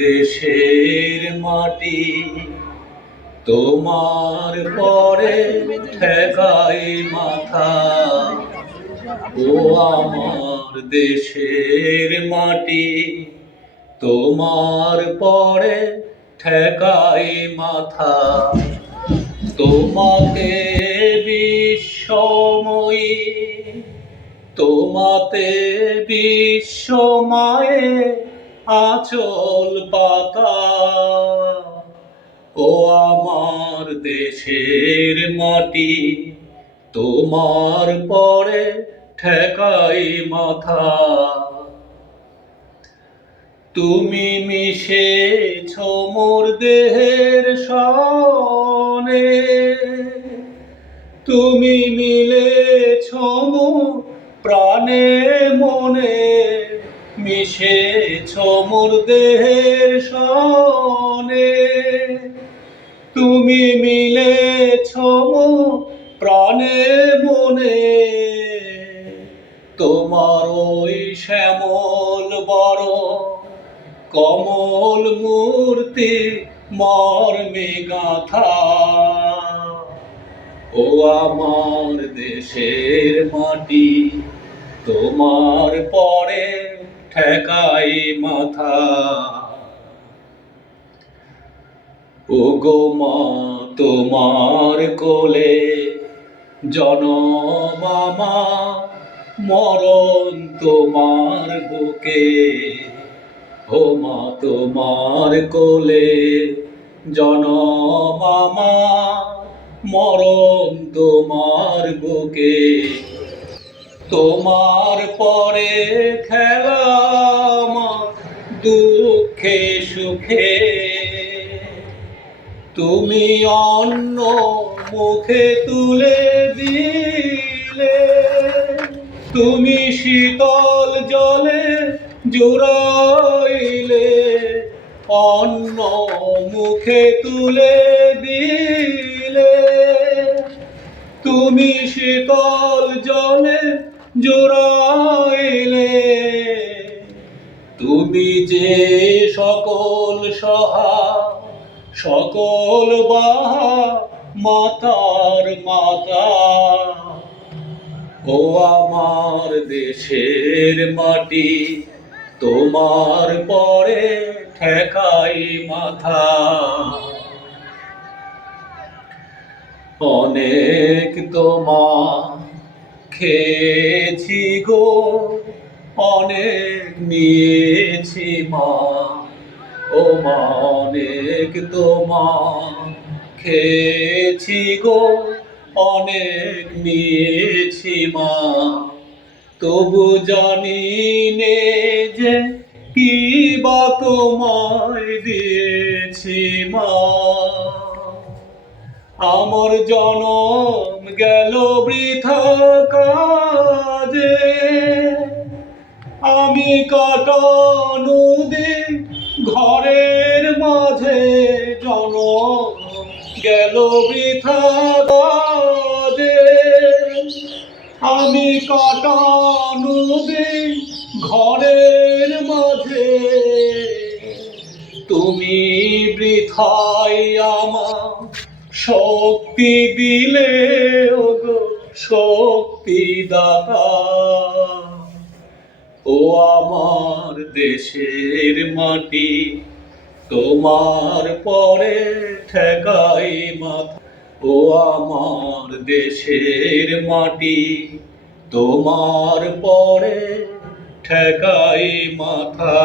দেশের মাটি তোমার পরে ঠেকাই মাথা। ও আমার দেশের মাটি তোমার পরে ঠেকাই মাথা। তোমাতে বিশ্বময়ী, তোমাতে বিশ্বময়ে আঁচল পাতা। ও আমার দেশের মাটি তোমার পরে ঠেকাই মাথা। তুমি মিশেছ মোর দেহের সনে, তুমি মিলেছ মোর প্রাণে মনে, মিশেছ মোর দেহের সনে। তুমি মিলেছ মোর প্রাণে মনে, তোমার ওই শ্যামল বড় কমল মূর্তি মর্মে গাঁথা। ও আমার দেশের মাটি তোমার পরে ঠেকাই মাথা। ও গো মা তোমার কোলে জনম আমার, মরণ তোমার বুকে। ও মা তোমার কোলে জনম আমার, মরণ তোমার বুকে। তোমার পরে খেলা আমার দুঃখে সুখে, তুমি অন্ন মুখে তুলে দিলে, তুমি শীতল জলে জুড়াইলে, অন্ন মুখে তুলে দিলে, তুমি শীতল জলে জুড়াইলে। তুমি যে সকল সহা সকল বাহা মাতার মাতা। ও আমার দেশের মাটি তোমার পরে ঠেকাই মাথা। অনেক তোমার খেয়েছি গো, অনেক নিয়েছি মা। ও মা অনেক তোমার খেয়েছি গো, অনেক নিয়েছি মা। তবু জানি নে যে কি বা তোমায় দিয়েছি মা। আমার জনম গেল বৃথা কাজে, আমি কাটানো দিন ঘরের মাঝে। জনম গেল বৃথা কাজে, আমি কাটানো দিন ঘরের মাঝে। তুমি বৃথাই আমার শক্তি দিলে, ওগো শক্তি দাতা। ও আমার দেশের মাটি তোমার পরে ঠেকাই মাথা। ও আমার দেশের মাটি তোমার পরে ঠেকাই মাথা।